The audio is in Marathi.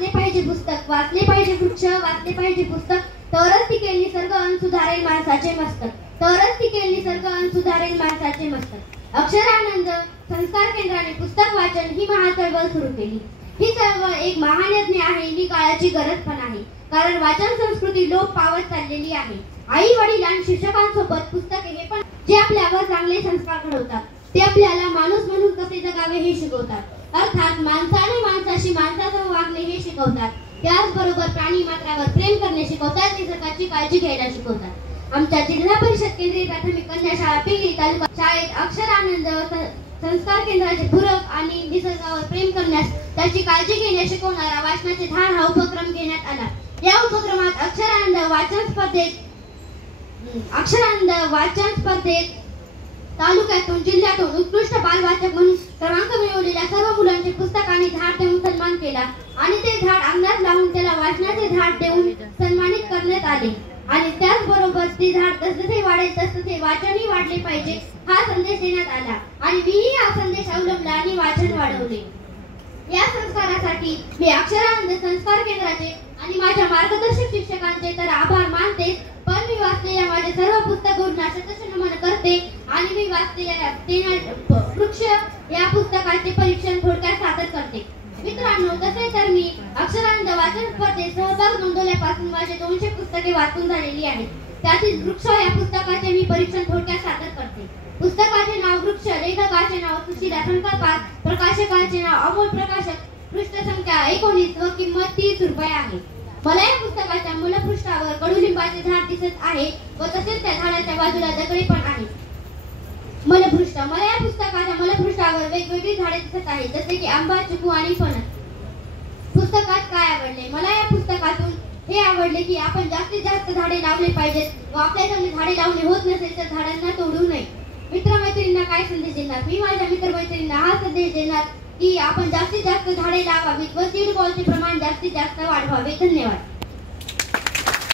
वाचले पाहिजे पुस्तक, वाचले पाहिजे वृक्ष, वाचले पाहिजे पुस्तक, तरच टिकेल निसर्ग अन सुधारेल माणसाचे मस्तक, तरच टिकेल निसर्ग अन सुधारेल माणसाचे मस्तक। अक्षरानंद संस्कार केंद्राने पुस्तक वाचन ही महाचळवळ सुरू केली। ही चळवळ एक महान यज्ञ आहे, ही काळाची गरज पण आहे, कारण वाचन संस्कृती लोप पावत चाललेली आहे। आई वडील आणि शिक्षकांसोबत पुस्तके हे पण जे आपल्यावर चांगले संस्कार घडवतात, ते आपल्याला माणूस म्हणून कसे जगावे हे शिकवतात, अर्थात माणसाने माणसाशी माणसासह वागणे हे शिकवतात। त्याचबरोबर प्राणी मात्रावर प्रेम करणे शिकवतात, निसर्गाची काळजी घ्यायला शिकवतात। आमच्या जिल्हा परिषद केंद्रीय प्राथमिक कन्या शाळा पिंगळी तालुका शाळेत अक्षरानंद संस्कार केंद्राचे पूरक आणि निसर्गावर प्रेम करण्यास, त्याची काळजी घेण्यास शिकवणारा वाचनाचे धाड हा उपक्रम घेण्यात आला। या उपक्रमात अक्षरानंद वाचन स्पर्धेत तालुक्यातून जिल्ह्यातून उत्कृष्ट बालवाचक म्हणून क्रमांक मिळवलेल्या सर्व मुलांचे पुस्तकाने धाड देऊन सन्मान केला आणि ते धाड अंगात लावून त्याला वाचनाचे धाड देऊन सन्मानित करण्यात आले। आणि त्याचबरोबर ती धाड जसजसे वाढेल तसतसे वाचनही वाढले पाहिजे हा संदेश देण्यात आला आणि मीही हा संदेश अवलंबला आणि वाचन वाढवले। या संस्कारासाठी मी अक्षरानंद संस्कार केंद्राचे आणि माझ्या मार्गदर्शक शिक्षकांचे तर आभार मानते, पण मी वाचलेल्या माझे सर्व पुस्तकांना शतश नमन करते आणि मी वाचलेल्या वृक्ष या पुस्तकाचे परीक्षण थोडक्यात सादर करते। मित्रांनो, तसे तर मी अक्षरानंद वाचन स्पर्धेत सहभाग नोंदवल्यापासून माझे 200 पुस्तके वाचून झालेली आहेत। त्यातील वृक्ष या पुस्तकाचे मी परीक्षण थोडक्यात सादर करते। पुस्तकाचे नाव वृक्ष, लेखकाचे नाव सुशीला संकपाळ, प्रकाशकाचे नाव अमोल प्रकाशक, पृष्ठ संख्या 19 व किंमत 30 रुपये आहे। मला या पुस्तकाच्या मूलपृष्ठावर कडुलिंबाचे झाड दिसत आहे व तसेच त्या झाडाच्या बाजूला दगडे पण आहेत। मूलपृष्ठ, मला या पुस्तकाच्या मूलपृष्ठावर वेगवेगळी झाडे दिसत आहेत, जसे की आंबा, चिकू आणि फणस। पुस्तकात काय आवडले? मला या पुस्तकातून हे आवडले की आपण जास्तीत जास्त झाडे लावले पाहिजेत व आपल्याकडे झाडे लावणे होत नसेल तर झाडांना तोडू नये। मित्रमैत्रिणींना काय संदेश देणार? मी माझ्या मित्रमैत्रिणींना हा संदेश देणार की आपण जास्तीत जास्त झाडे लावावीत व सीड बॉलचे प्रमाण जास्तीत जास्त वाढवावे। धन्यवाद।